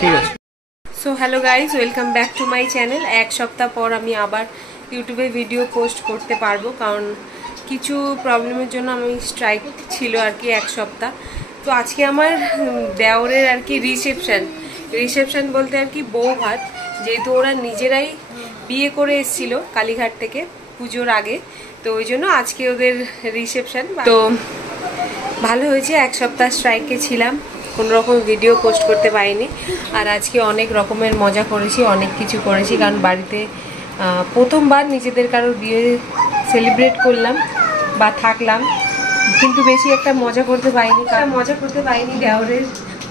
ঠিক আছে। So hello guys, welcome back to my channel. এক সপ্তাহ পর আমি আবার ইউটিউবে ভিডিও পোস্ট করতে পারবো, কারণ কিছু প্রবলেমের জন্য আমি স্ট্রাইক ছিল আর কি এক সপ্তাহ। তো আজকে আমার দেওরের আর কি রিসেপশন বলতে আর কি বউ ভাত, যেহেতু ওরা নিজেরাই বিয়ে করে এসেছিলো কালীঘাট থেকে পুজোর আগে, তো ওই জন্য আজকে ওদের রিসেপশন। তো ভালো হয়েছে, এক সপ্তাহ স্ট্রাইকে ছিলাম, কোনো রকম ভিডিও পোস্ট করতে পারিনি। আর আজকে অনেক রকমের মজা করেছি, অনেক কিছু করেছি, কারণ বাড়িতে প্রথমবার নিজেদের কারোর বিয়ে সেলিব্রেট করলাম বা থাকলাম, কিন্তু বেশি একটা মজা করতে পারিনি দেওরের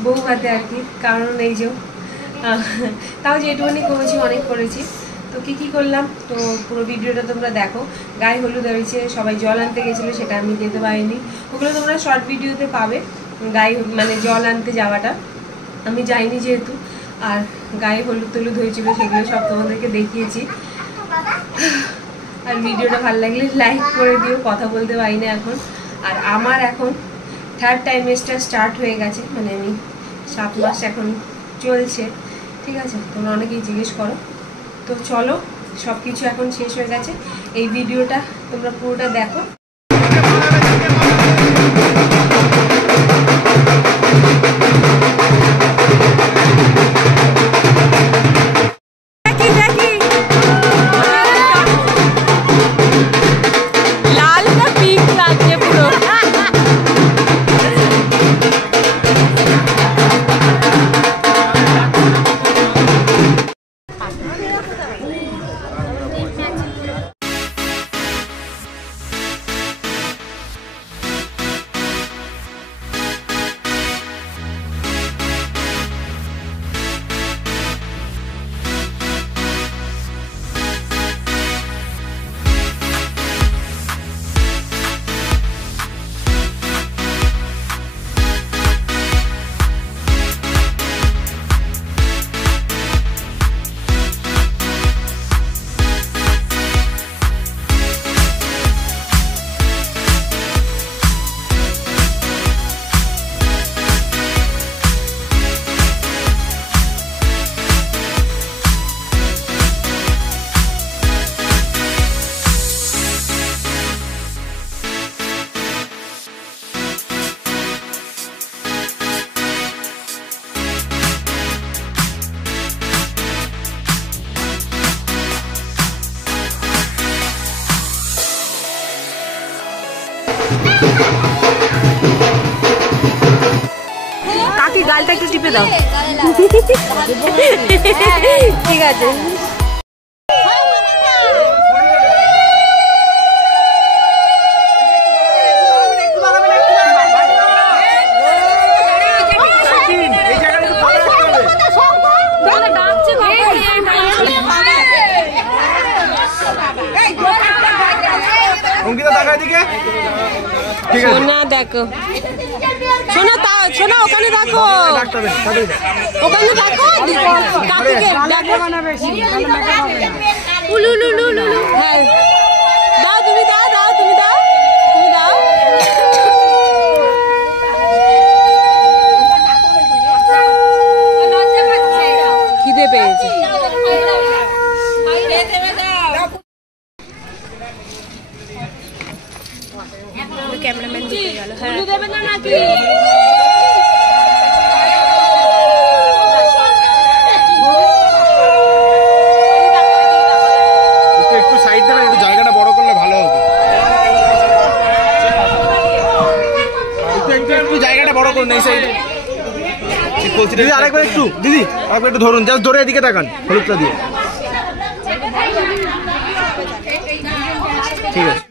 বউ ভাতে আর কি। কারণ এই যে তাও যেটুকুনি করেছি অনেক করেছি। তো কী করলাম তো পুরো ভিডিওটা তোমরা দেখো। গায়ে হলুদ হয়েছে, সবাই জল আনতে গেছিলো, সেটা আমি যেতে পারিনি, ওগুলো তোমরা শর্ট ভিডিওতে পাবে। গায়ে মানে জল আনতে যাওয়াটা আমি যাইনি যেহেতু, আর গায়ে হলুদ হয়েছিল সেগুলো সব তোমাদেরকে দেখিয়েছি। আর ভিডিওটা ভালো লাগলে লাইক করে দিও। কথা বলতে পারি না এখন। আর আমার এখন 3rd ট্রাইমেস্টার স্টার্ট হয়ে গেছে, মানে আমি 7 মাস এখন চলছে, ঠিক আছে? তোমরা অনেকেই জিজ্ঞেস করো। তো চলো, সব কিছু এখন শেষ হয়ে গেছে, এই ভিডিওটা তোমরা পুরোটা দেখো। কাকি গালটা একটু টিপে দাও। ঠিক আছে। সোনা দেখো, সোনা ওখানে দেখো, ওখানে দেখো, হ্যাঁ দাও, তুমি দাও, খিদে পেয়েছে। ক্যামেরাম্যান দিতে গেল, হ্যাঁ দেবে না নাকি? একটু সাইড দেবেন, একটু জায়গাটা বড় করলে ভালো হবে। একটু জায়গাটা বড় করুন এই সাইডে। দিদি আরেকবার একটু ধরুন, জাস্ট ধরে এদিকে তাকান, হলুদটা দিয়ে। ঠিক আছে।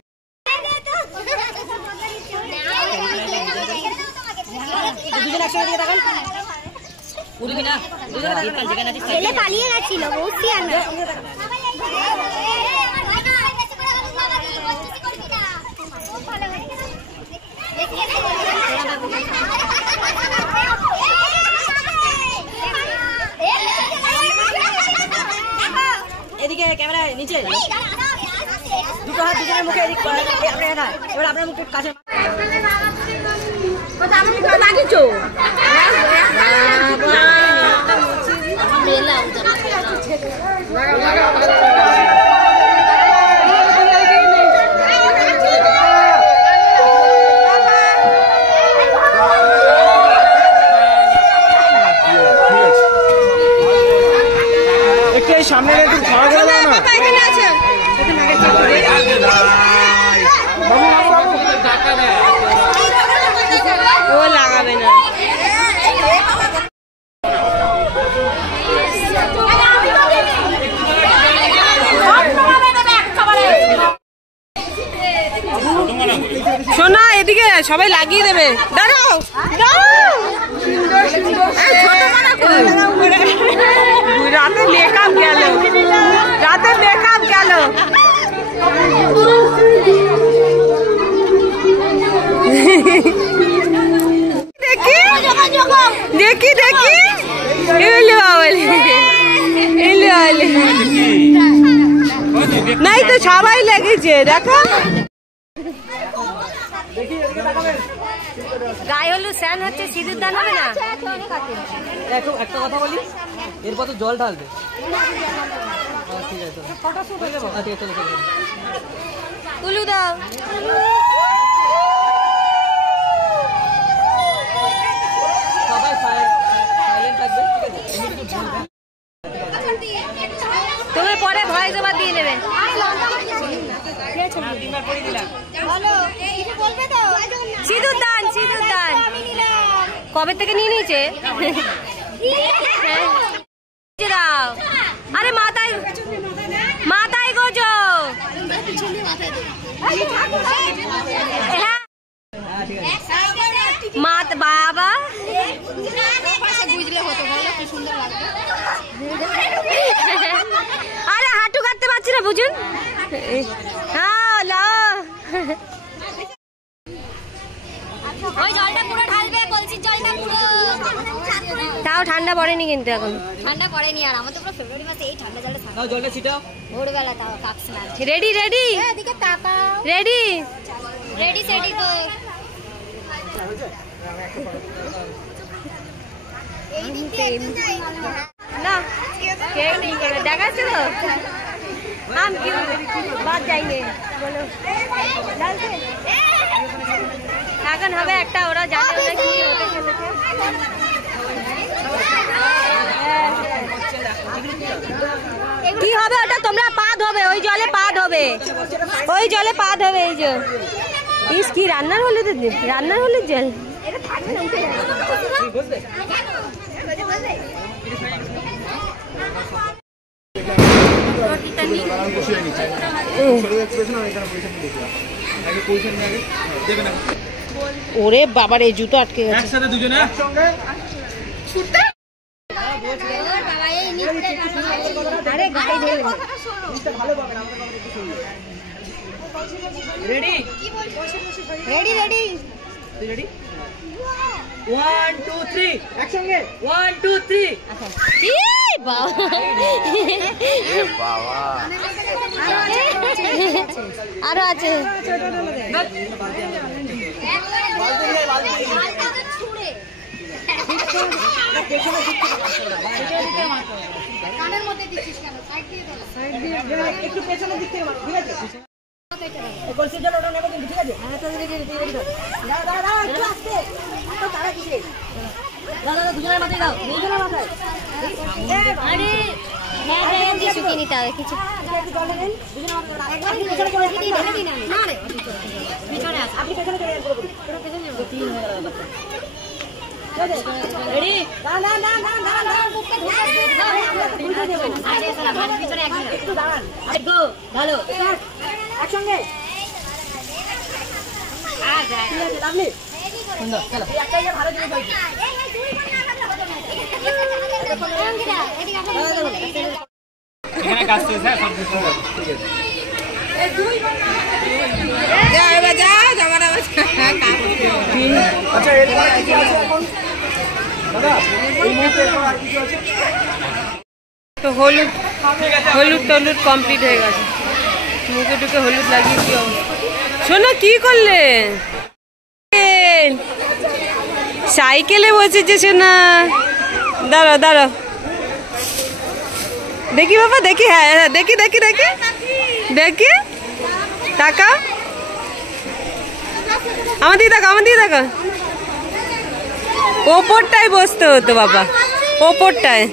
ছেলে পালিয়ে গেছিল, এদিকে ক্যামেরা নিচে দুটো হাত দুজনের মুখে এদিক করে, এবার আপনার মুখ কাছে সামনে একটু খাওয়া করে দাও না। ও লাগাবে না। শোনা এদিকে সবাই লাগিয়ে দেবে। দাঁড়াও রাতে মেকআপ গেল, রাতে মেকআপ গেল। দেখি দেখি দেখি নাই তো সবাই লেগেছে দেখো। গায়ে হলুদ স্নান হচ্ছে, সিঁদুর দান হবে না। একটা কথা বলি, এরপর তো জল ঢালবে। ঠিক আছে তুলু দাও। সবাই সাইলেন্ট থাকবে, ঠিক আছে? তুমি পরে ভয় জমা দিয়ে নেবে। সিঁদুর দান, সিঁদুর দান কবে থেকে নিয়ে নিয়েছে? দাও। আরে মাথায় মাথায় গোজো। বাবা আরে হাঁটু কাটতে পারছি না বুঝুন। হ্যাঁ ওই জলটা পুরো ঢালবে, কলসির জলটা পুরো। তাও ঠান্ডা পড়েনি কিন্তু এখন। ঠান্ডা পড়েনি, আর আমার তো পুরো ফেব্রুয়ারি মাসে এই ঠান্ডা জলটা থাকে। নাও জলটা ছিটাও। ভোরবেলা তাও কাকস না। রেডি রেডি এদিকে তাকাও। রেডি রেডি সেডি তো। না দেখাচ্ছে তো हम क्यों बात जाएंगे बोलो এখন হবে একটা, ওরা জানে না কি হতে চলেছে। কি হবে ওটা? তোমরা পা ধোবে, ওই জলে পা ধোবে, ওই জলে পা ধোবে। এই যে ইস কি রান্নার হলুদ, রান্নার হলুদ জল। ওরে বাবার এই জুতো আটকে গেছে। একসাথে দুজনে একসঙ্গে রেডি রেডি রেডি রেডি 1 2 3 একসঙ্গে 1 2 3 আরো আছে। একটু পেছনের দিক থেকে মারো, ঠিক আছে? কলসির জল ওটা নেবে কিন্তু, ঠিক আছে? একটু আস্তে, তারা কিসে? দাদা দুজনের মাথায় দাও, দুজনের মাথায়। আরে হ্যাঁ হ্যাঁ দিয়ে শুকিয়ে নিতে হবে কিছু। একটু জল দেন, দুজনের মাথায় একবার পেছনে চলে আসুন, ঢেলে দিন আমি। না রে ভিতরে আছে। আপনি পেছনে চলে আসুন পুরোপুরি। পুরো পেছনে যাবেন। তিন হয়ে গেল ব্যাপারটা। রেডি? না না না না না না বুকটা ঢুকে দাও। আমরা তো বুঝে দেব। আরে সালা ভালো ভিতরে একদম একটু দাঁড়ান। একটু ভালো। একসঙ্গে। আ যায়। ঠিক আছে লাভলি। সুন্দর চলো। এই একটা ইয়ে ভালো জিনিস হয়েছে। এখানে কাজ চলছে সব কিছু ঠিক আছে। আচ্ছা এরপরে কি আছে এখন দাদা? এই মুহূর্তে এরপর আর কিছু আছে? তো হলুদ হলুদ টলুদ কমপ্লিট হয়ে গেছে। মুখে টুকে হলুদ লাগিয়ে কি অবস্থা। শোনো কি করলে? সাইকেলে বসেছে শোনা। দাঁড়াও দাঁড়াও, দেখি বাবা দেখি। হ্যাঁ হ্যাঁ দেখি দেখি দেখি দেখি, টাকা আমার দিকে টাকা, আমার দিকে টাকা। ওপরটায় বসতে হতো বাবা, ওপরটায়।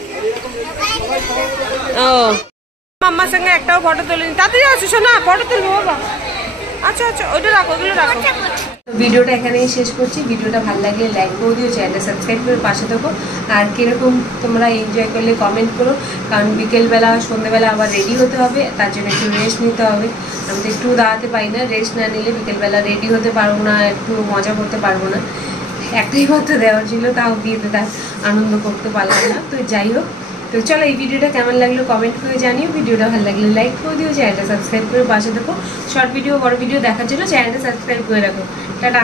ও মাম্মার সঙ্গে একটাও ফটো তোলেনি। তাড়াতাড়ি আসো শোনা, ফটো তুলবো বাবা। আচ্ছা আচ্ছা, ওইটা রাখো, ওগুলো রাখো। ভিডিওটা এখানেই শেষ করছি। ভিডিওটা ভালো লাগলে লাইক করে দিও, চ্যানেলটা সাবস্ক্রাইব করে পাশে থাকো। আর কীরকম তোমরা এনজয় করলে কমেন্ট করো, কারণ বিকেলবেলা সন্ধ্যেবেলা আবার রেডি হতে হবে, তার জন্য একটু রেস্ট নিতে হবে। আমি তো একটু দাঁড়াতে পারি না, রেস্ট না নিলে বিকেলবেলা রেডি হতে পারবো না, একটু মজা করতে পারবো না। একটাই মাত্র দেওয়ার ছিল, তাও বিয়েতে তার আনন্দ করতে পারলাম না। তো যাই হোক, তো চলো এই ভিডিওটা কেমন লাগলো কমেন্ট করে জানিও। ভিডিওটা ভালো লাগলে লাইক করে দিও, চ্যানেলটা সাবস্ক্রাইব করে পাশে থাকো। শর্ট ভিডিও বড় ভিডিও দেখার জন্য চ্যানেলটা সাবস্ক্রাইব করে রাখো। টাটা।